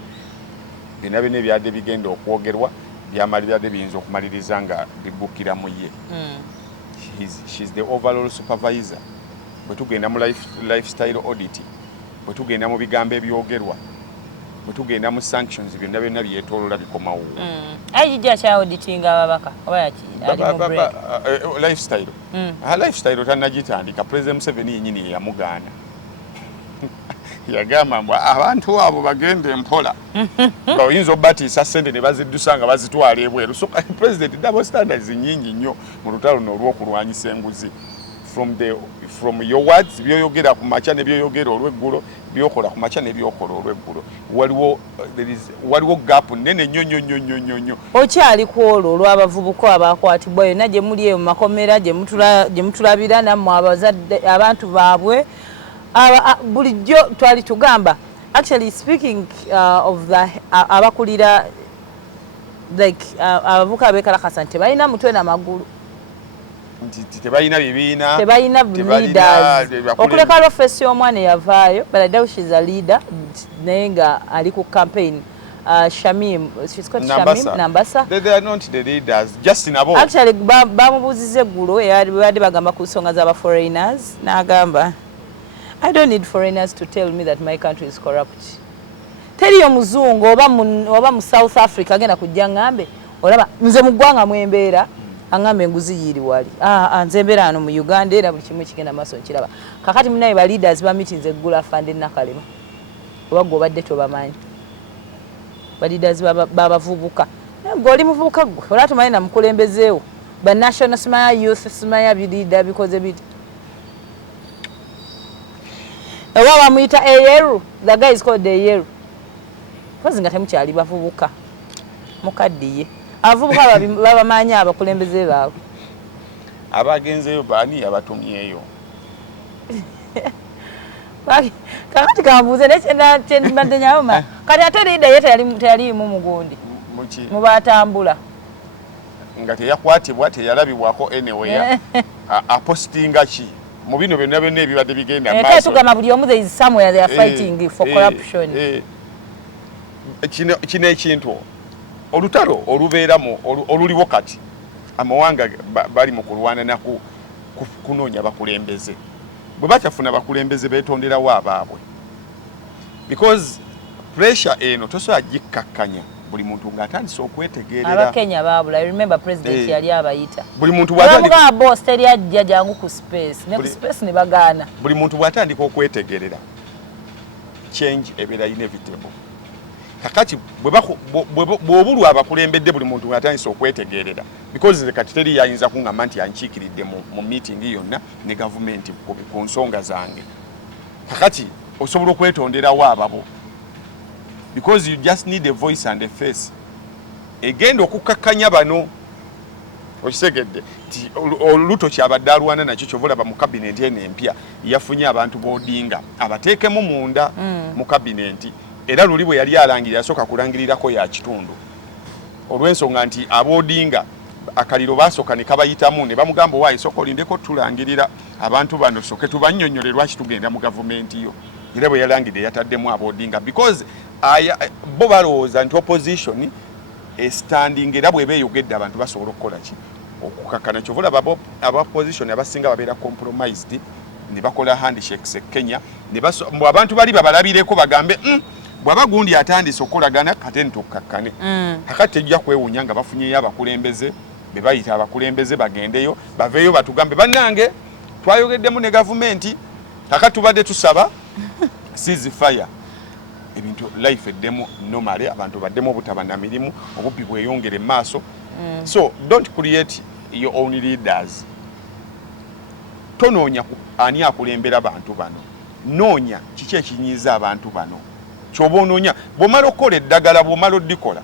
byonna ebyadde bigenda okwogerwa byamalibadde biyinza okumaliriza nga biggukira mu ye. She's the overall supervisor. Bwe tugenda mu lifestyle audit, bwe tugenda mu bigambo ebyogerwa, bwe tugenda mu sanctions byonna byetoolola bikomawo. Ajija kya auditing ababaka oba yaki ali mu break. Lifestyle. Lifestyle tannagitandika President Museveni yennyini yamugaana. Yagamba mbwa abantu abo bagende mpola. Oyinza obbatiisa ssente ne baziddusa nga bazitwala ebweru. So President double standards nnyingi nnyo mu lutalo n'olw'okulwanyisa enguzi. From your words byoyogera ku macha ne byoyogera olw'eggulo byokola ku macha ne byokola olw'eggulo waliwo gap nene nnyo. Okyali ku olwo olw'abavubuka abakwatibwa yonna gye muli eyo mu makomera gye mutulabira nammwe abazadde abantu baabwe bulijjo twali tugamba. Actually speaking of the abakulira like abavubuka abeekalakasa nti tebalina mutwe n'amagulu. Tebalina bibiina, tebalina leaders. Okuleka lw'ofesi y'omwana eyavaayo, but I doubt she's a leader, naye nga ali ku campaign. Shamim, she's called Shamim Nambasa. They are not the leaders, just in abo. Actually, bamubuuziza eggulo badde bagamba ku nsonga z'aba foreigners, n'agamba I don't need foreigners to tell me that my country is corrupt. Teri omuzungu oba mu South Africa agenda kujja ngambe olaba nze mu ggwanga mwembeera angambe enguzi yiri wali nze mbeera ano mu Uganda era buli kimu kigenda maaso nkiraba. Kakati munaye ba leaders ba meetings eggula afande Nakalema oba gwe obadde tobamanyi ba leaders babavubuka ng'oli muvubuka gwe olaba tumanyi na mukulembezeewo ba national smile youth smile leader bikoze biti oba bamuyita Eyeru. The guy is called Eyeru. Kozi nga temukyali bavubuka mukaddiye abavubuka babamanyi abakulembeze baabwe abagenzeyo baani abatumyeyo. Kakati kambuuze nekyembadde nyawoma kati ate liida ye teyalimu mugundi mu batambula nga teyakwatibwa teyalabibwako anywhere. Apostinga ki mu bino byonna ebibadde bigenda maaso. Tugamba buli omu there is somewhere they are fighting for corruption. Kino ekintu olutalo olubeeramu oluliwo kati amawanga bali mu kulwana naku kunoonya bakulembeze. Bwe bakyafuna bakulembeze beetonderawo abaabwe because pressure eno tosobola gikkakkanya buli muntu ng'atandise okwetegerera. Abakenya baabula. I remember president yali abayita buli muntu bw'atandika boss teri ajja jangu ku space ne ku space ne bagaana. Buli muntu bw'atandika okwetegerera change ebeera inevitable. Kakati bw'obulwa abakulembedde buli muntu ng'atandise okwetegerera because kati teri yayinza kuŋŋamba nti yankiikiridde mu meeting yonna ne gavumenti ku nsonga zange. Kakati osobola okwetonderawo ababo because you just need a voice and a face. Egenda okukkakkanya bano okisegedde ti oluto kyabadde alwana nakyo kyovulaba mu kabinenti eno empya yafunye abantu b'Odinga abateekemu munda mu kabinenti. Era luli bwe yali alangirira yasooka kulangirirako ya kitundu olw'ensonga nti ab'Odinga akaliro basooka ne kabayitamu ne bamugamba waayi sooka olindeko tulangirira abantu bano soke tubannyonnyole lwaki tugenda mu gavumenti yo. Era bwe yalangirira yataddemu ab'Odinga because bo balowooza nti opposition standing era bwe beeyogedde abantu basobola okukola ki okukakkana. Kyovulaba aba opposition abasinga babeera compromised ne bakola handshakes e Kenya abantu bali babalabireko bagambe bw'aba gundi atandise okukolagana kate ntukkakkane. Kakati tejja kwewuunya nga bafunyeyo abakulembeze be bayita abakulembeze bagendeyo baveeyo batugambe bannange twayogeddemu ne gavumenti kakati tubadde tusaba ceasefire ebintu life eddemu normally abantu baddemu obutaba na mirimu obubbi bweyongere maaso. So don't create your own leaders. Tonoonya ani akulembera abantu bano, noonya kiki ekinyiiza abantu bano kyoba onoonya. Bw'omala okukola eddagala, bw'omala oddikola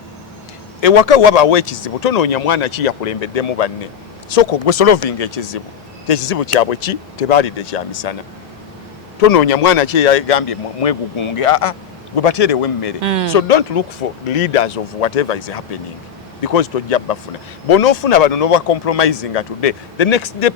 ewaka wabaawo ekizibu, tonoonya mwana ki yakulembeddemu banne, sooka gwe solving ekizibu. Ekizibu kyabwe ki? Tebaalidde kya misana. Tonoonya mwana ki yagambye mwegugunge, gwe bateerewo emmere. So don't look for leaders of whatever is happening because tojja bafuna. Bw'onoofuna bano n'oba compromising today, the next day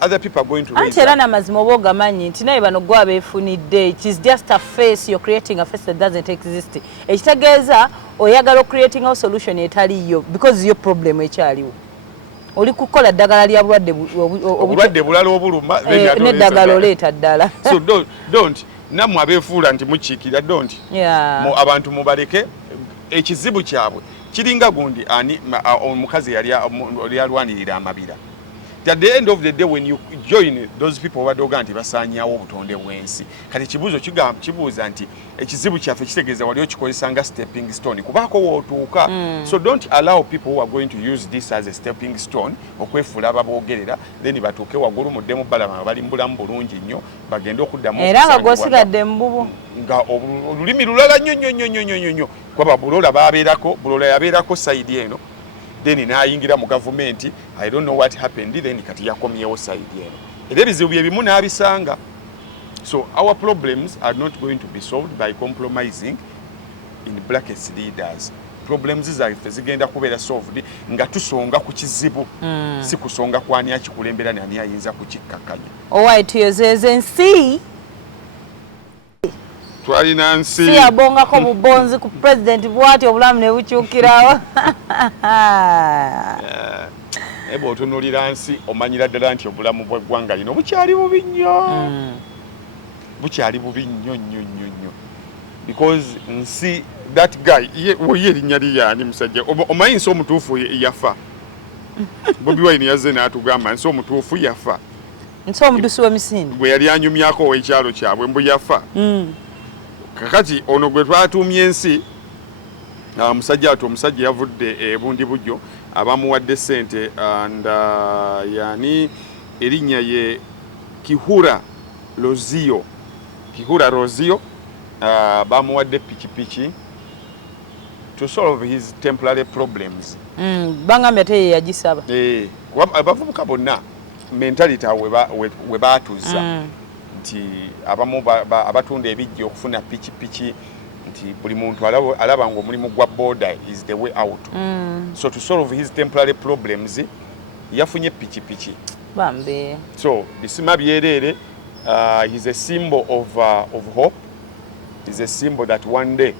other people are going to raise up. Na mazima oba ogamanyi nti naye bano gwe abeefunidde. It is just a face, you're creating a face that doesn't exist. Ekitegeeza oyagala creating a solution etaliyo because your problem ekyaliwo. Oli kukola ddagala lya bulwadde bulala obuluma n'eddagala oleeta ddala. So don't nammwe abeefuula nti mukiikira don't. Abantu mubaleke ekizibu kyabwe kiringa gundi ani omukazi yali alwanirira amabira. At the end of the day when you join those people badoga nti basaanyawo obutonde bw'ensi, kati kibuuzo kibuuza nti ekizibu kyaffe kitegeeza wali okikozesa nga stepping stone kubaako wootuuka. So don't allow people who are going to use this as a stepping stone okwefuula ababoogerera then batuuke waggulu muddemu balama bali mbulamu bulungi nnyo bagende okuddamu era nga gw'osigadde mu bubu nga olulimi lulala nnyo kwaba bulola yabeerako sayidi eno then n'ayingira mu gavumenti. I don't know what happened then kati yakomyewo sayidi eno era ebizibu bye bimu n'abisanga. So our problems are not going to be solved by compromising in brackets leaders. Problems zaffe zigenda kubeera solved nga tusonga ku kizibu si kusonga ku ani akikulembera n'ani ayinza kukikkakanya. Owait yozeze nsi twalina nsi si yabongako bubonzi ku president bwati obulamu ne bukyukirawo. Eba otunuulira nsi omanyira ddala nti obulamu bw'eggwanga lino bukyali bubi nnyo. Bukyali bubi nnyo because nsi that guy ye erinnya liyaani musajja omanyi nsi omutuufu yafa. Bobi Wine yazze n'atugamba nsi omutuufu yafa. Nsi omudusi w'emisinde bwe yali anyumyako ow'ekyalo kyabwe mbu yafa. Kakati ono gwe twatuumye ensi omusajja yavudde ebundi bujjo abamuwadde ssente and yani erinnya ye Kihura Rozio bamuwadde pikipiki to solve his temporary problems. Bangambye ate yagisaba. Abavubuka bonna mentality we baatuza nti abamu abatunda ebijja okufuna pikipiki nti buli muntu alaba ng'omulimu gwa border is the way out. So to solve his temporary problems yafunye pikipiki bambe. So bisima byerere is a symbol of hope. Is a symbol that one day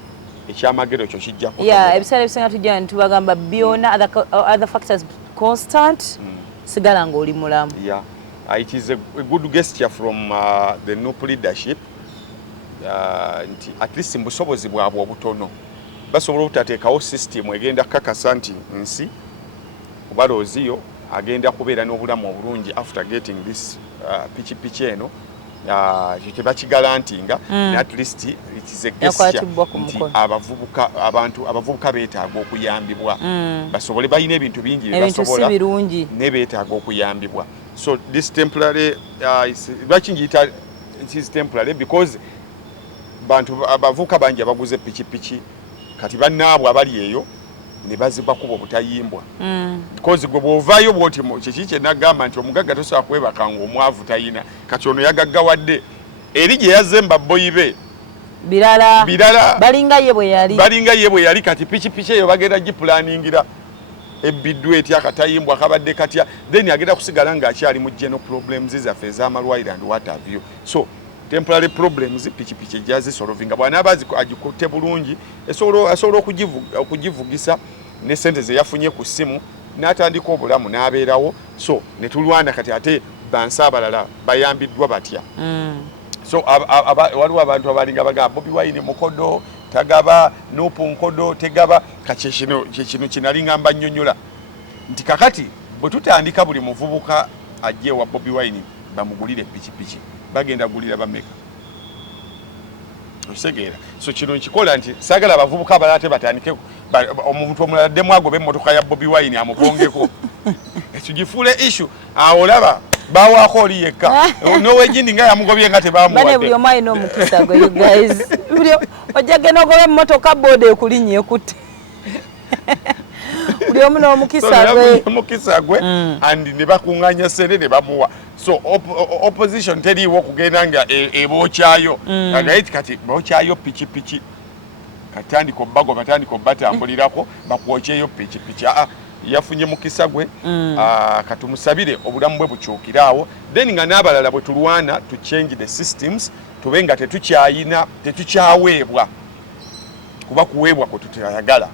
ekyamagero kyo kijja kukola. Ebiseera ebisinga tujja ntubagamba byonna other factors constant sigala ng'oli mulamu. It is a good gesture from the NUP leadership nti at least mbusobozi bwabwe obutono basobola okutateekawo system egenda kakasa nti nsi oba Rozio agenda kubeera n'obulamu obulungi after getting this pikipiki eno tebakigalantinga at least it is a gesture nti abavubuka beetaaga okuyambibwa basobole balina ebintu bingi basobola ne beetaaga okuyambibwa. So this temporary it is temporary because abavubuka bangi abaguze pikipiki kati bannaabwe abali eyo ne baziba kubo butayimbwa because gwe bw'ovaayo bw'oti kiki kye nagamba nti omugagga tosobola kwebaka ng'omwavu tayina kati ono yagaggawadde eri gye yazemba boyi be birala balinga ye bwe yali kati pikipiki eyo bagenda gipulaningira ebbiddwa etya akatayimbwa akabadde katya then agenda kusigala ng'akyali mu general problems zaffe ez'amalwaliro and what have you. So temporary problems pikipiki ejyazisolvinga bw'anaaba agikutte bulungi asobola okugivugisa ne sente ze yafunye ku ssimu n'atandika obulamu n'abeerawo. So ne tulwana kati ate bansi abalala bayambiddwa batya. So waliwo abantu abalinga bagamba Bobi Wine mukodo tagaba NUP nkodo tegaba kino kinalingamba nnyonnyola nti kakati bwe tutandika buli muvubuka ajje wa Bobi Wine bamugulire pikipiki bagenda gulira bameka osegeera so kino nkikola nti saagala abavubuka abalate batandike omuntu omulala ddemu agoba emmotoka ya Bobi Wine amubongeko ekyo gifuule issue awo laba bawaako oli yekka n'owegindi nga yamugobye nga tebamuwadde bane buli omu alina omukisa gwe you guys ojja genda ogoba emmotoka booda ekulinnya ekutte buli omu n'omukisa gwe andi ne bakuŋŋaanya ssente ne bamuwa so opposition teriiwo okugenda nga ebookyayo agayiti kati bookyayo pikipiki katandika obbago batandika obbatambulirako bakwokyeyo pikipiki yafunye mukisa gwe katumusabire obulamu bwe bukyukiraawo then nga n'abalala bwe tulwana to change the systems tube nga tetukyaweebwa kuba kuweebwa kwe tutayagala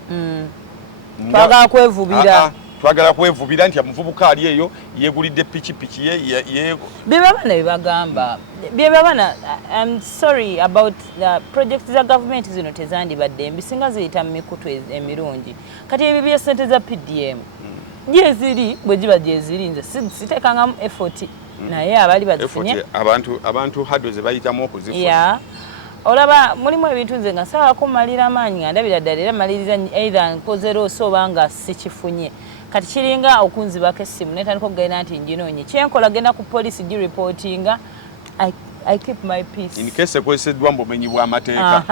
twagala kwevubira nti omuvubuka ali eyo yeegulidde pikipiki ye byebabana byebagamba byebabana I'm sorry about the projects za government zino tezandibadde embisinga ziyita mu mikutu emirungi kati ebyo bya ssente za PDM gyeziri bwe giba gyeziri nze siteekangamu effort naye abali bazifunye abantu hado ze bayitamu okuzifuna olaba mulimu ebintu nze nga sawa kumalira amaanyi nga ndabira ddala era maliriza either nkoze loosi oba nga sikifunye kati kiringa okunzibako essimu netandika okugenda nti njinoonye kyenkola genda ku poliisi gireportinga I keep my peace in case ekozeseddwa mu bumenyi bw'amateeka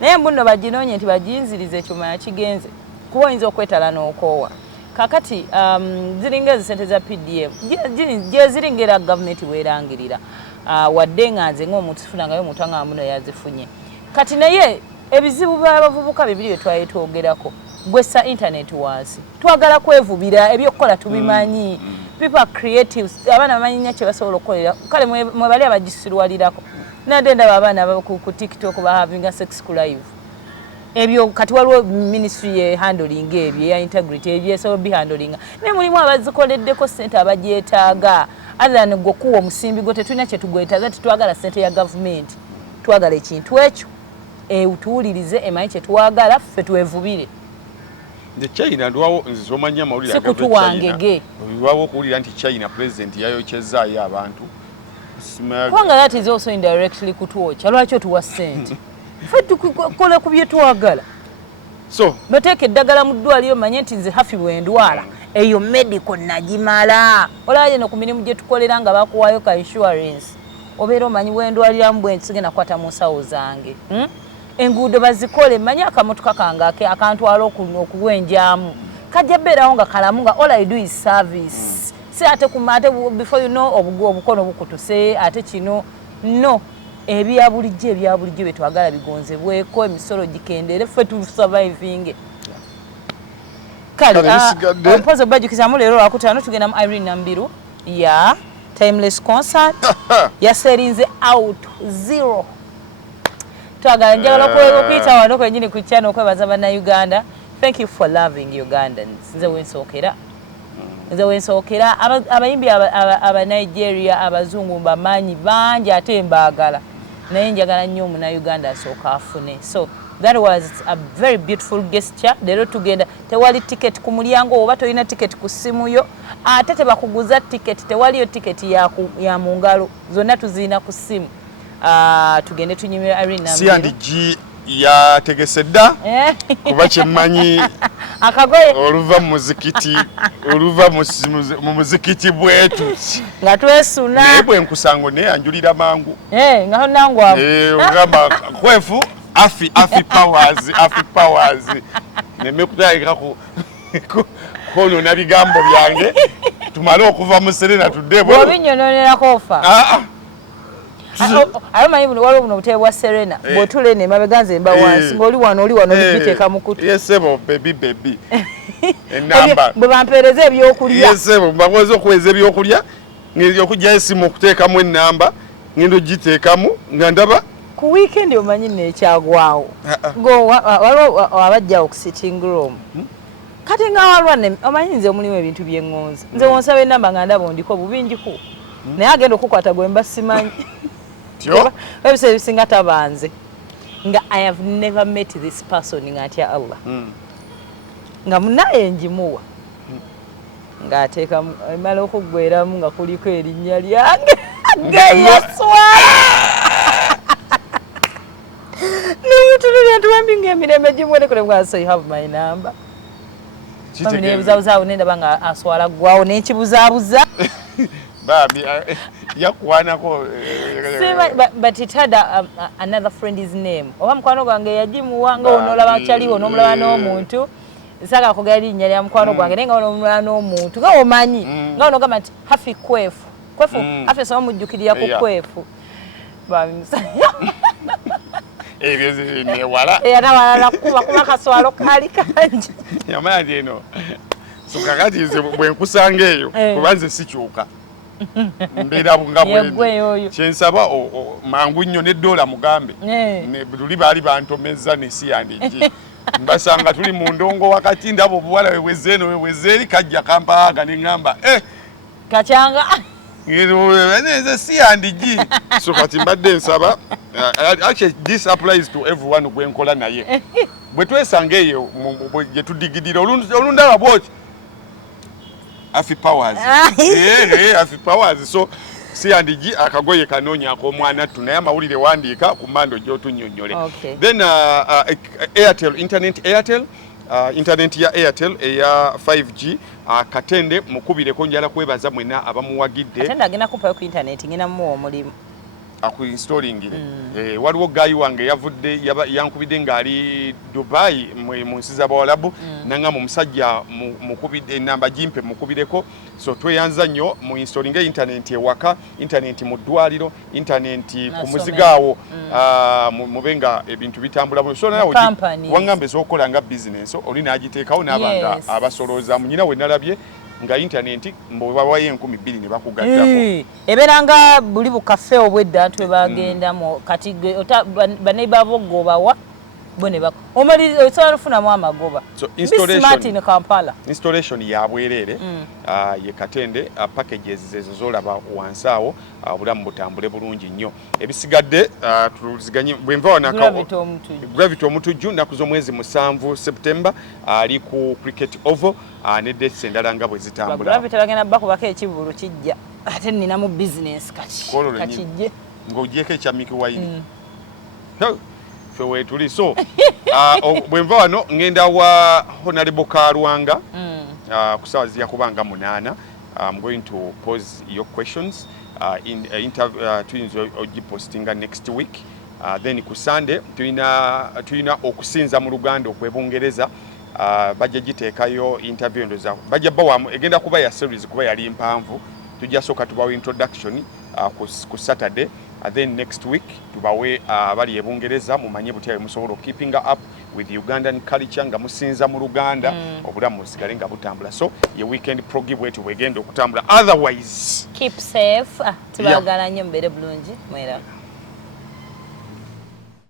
naye mbuno baginoonye nti bagiyinzirize ekyomanya kigenze kuba oyinza okwetala n'okoowa kakati ziringa ezisente za PDM gyeziringa era gavumenti weerangirira wadde nga nze ng'omuntu sifunangayo omuntu nga muno yazifunye kati naye ebizibu by'abavubuka bibiri bye twali twogerako gwessa internet wansi twagala kwevubira ebyokukola tubimanyi people creatives abaana bamanyi nnyo kye basobola okukolera kale mwe bali abagisirwalirako nadde ndaba abaana ku TikTok bahavinga sex ku live ebyo kati waliwo ministry ye handling ebyo ya integrity ebyesobola bihandlinga naye mulimu abazikoleddeko ssente abagyetaaga athan gwokuwa omusimbi gwo tetulina kye tugwetaaga tetwagala ssente ya gavumenti twagala ekintu ekyo tuwulirize emanyi kye twagala ffe twevubire China ndwawo nzomanya mawulira sikutuwangege ndwawo okuwulira nti China president yayokyezaayo abantu kubanga that is also indirectly kutuwocha lwaki otuwa ssente ffe tukola ku bye twagala so noteeka eddagala mu ddwaliro manye nti nze hafi bwendwala eyo medical nagimala olaba no ku mirimu gye tukolera nga bakuwaayo ka insurance obeera omanyi bwendwaliramu bwe nsigenda kukwata mu nsawo zange enguudo bazikole manya akamotoka kange akantwala okuwenjamu kajja beerawo nga kalamu nga all I do is service si ate kumate before you know obukono bukutuse ate kino no ebya bulijjo betwagala bigonzebweko emisolo gikendere ffe tu surviving kale mpozo bajukizamu leero lwakutaano tugenda mu Irene Nambiru ya timeless concert yaserinze out 0 twagala njagala okuyita wano kwenyini ku channel okwebaza bannayuganda thank you for loving Ugandans nze wensookera abayimbi aba Nigeria abazungu bamanyi bangi ate mbagala naye njagala nnyo omunnayuganda asooka afune so that was a very beautiful gesture leero tugenda tewali ticket ku mulyango oba tolina ticket ku ssimu yo ate tebakuguza ticket tewaliyo ticket ya mu ngalo zonna tuzirina ku ssimu tugende tunyimira Irene Nambiru si andigi yategese dda kuba kyemmanyi akagoye oluva mu muzikiti oluva mu muzikiti bwetu nga twesuna naye bwe nkusango naye anjulira mangu nga nangu ogamba kwefu afi powers nemekutayika konona bigambo byange tumale okuva mu Serena tuddebwe obinyononerako ofa abamanyi buno waliwo buno obutebe bwa Serena bw'otula eno emabega nze mba wansi ng'oli wano bigiteeka mu kutu yesebo baby enamba bwe bampeereza ebyokulya yesebo mbakoze okuweza ebyokulya okujjayo essimu okuteekamu ennamba ngenda ogiteekamu nga ndaba ku weekend omanyi neekyagwawo waliwo abajjawo ku sitting room kati nga walwa omanyi nze omulimu ebintu byeŋŋonza nze wonsaba ennamba nga ndaba ondiko bubingiko naye agenda okukwata gwemba simanyi ebiseera ebisinga tabanze nga I have never met this person nga atya Allah nga munaye njimuwa ng'ateeka emala okuggweramu nga kuliko erinnya lyange geyaswala Ninge mirembe jimwone kule mwa so you have my number. Family buzabuza unenda banga aswala gwawo n'ekibuzabuza. Babi yakwanako. But it had another friend's name. Oba mukwano gwange yajimuwanga onolaba kyaliwo n'omulaba n'omuntu. Saka kugali nyali ya mukwano gwange nenga onomulaba n'omuntu. Nga omanyi. Nga onogamba nti hafi kwefu. Kwefu hafi so mujjukirira ku kwefu. Babi musaya. Ebyo ne wala. Era wala kuba kaswalo kali kanje. Yamanya eno. So kakati nze bwe nkusanga eyo kubanze sikyuka. Mbera bunga bwe. Kyensaba mangu nnyo ne dola mugambe. Ne tuli bali bantomeza ne siyandiki. Mbasanga tuli mu ndongo wakati ndabo buwala wewezeri kajja kampaaga ne ngamba kachanga nze siyandiki. So kati mbadde nsaba actually this applies to everyone gwe nkola naye. Bwe twesanga eyo gye tudigidira olundaba bwoti afi powers. Afi powers. So siyandigi akagoye kanoonya ak'omwana attu naye amawulire wandiika ku mando gy'otunnyonnyole. Then Airtel, internet ya Airtel eya 5G Katende mukubireko njala kwebaza mwena abamuwagidde. Katende agenda kumpayo ku internet ngina mu omulimu. Akuinstalling waliwo gayi wange yavudde yankubidde ng'ali Dubai mu nsi z'Abawalabu nanga mu musajja mukubidde enamba jimpe mukubireko. So tweyanza nnyo mu installing internet ewaka, internet mu ddwaliro, internet ku muzigaawo mubenga ebintu bitambula bulungi. So nawe wangambe z'okola nga business oli n'agiteekawo n'abanga abasolooza munyina we nalabye nga internet mbobawayo 2000 ne bakugaddako. Eberanga buli bukafe obwedda twe bagenda mu kati baneiba bogobawa bone bako omali osarufuna mu amagoba. So installation ya bwerere ye Katende packages zezo zolaba wansaawo bulamu butambule bulungi nnyo. Ebisigadde tuliziganye bwenva wanaka Gravity omutujju nakuzo mwezi 7 September ali ku Cricket Oval ne dates endala nga bwe zitambula. Gravity bagenda bakubaka ekibulu kijja ate nina mu business kachijje ng'ogyeko ekya Mickey Wine. No. Fewe tuli so bwenva wano ngenda wa Honorable Karwanga kusawazi yakubanga 8. I'm going to pose your questions in interview postinga next week. Then ku Sunday tulina okusinza mu Luganda okwebongereza bajja giteekayo interview ndoza bajja bawa egenda kuba ya series kuba yali mpanvu tujja soka tubawo introduction ku Saturday. Then next week tubawe abali ebungereza mumanye butya musobola keeping up with Ugandan culture nga musinza mu Luganda obulamu sigale nga butambula. So ye weekend program wetu wegenda okutambula. Otherwise keep safe tubagala nnyo mbere bulungi mwera.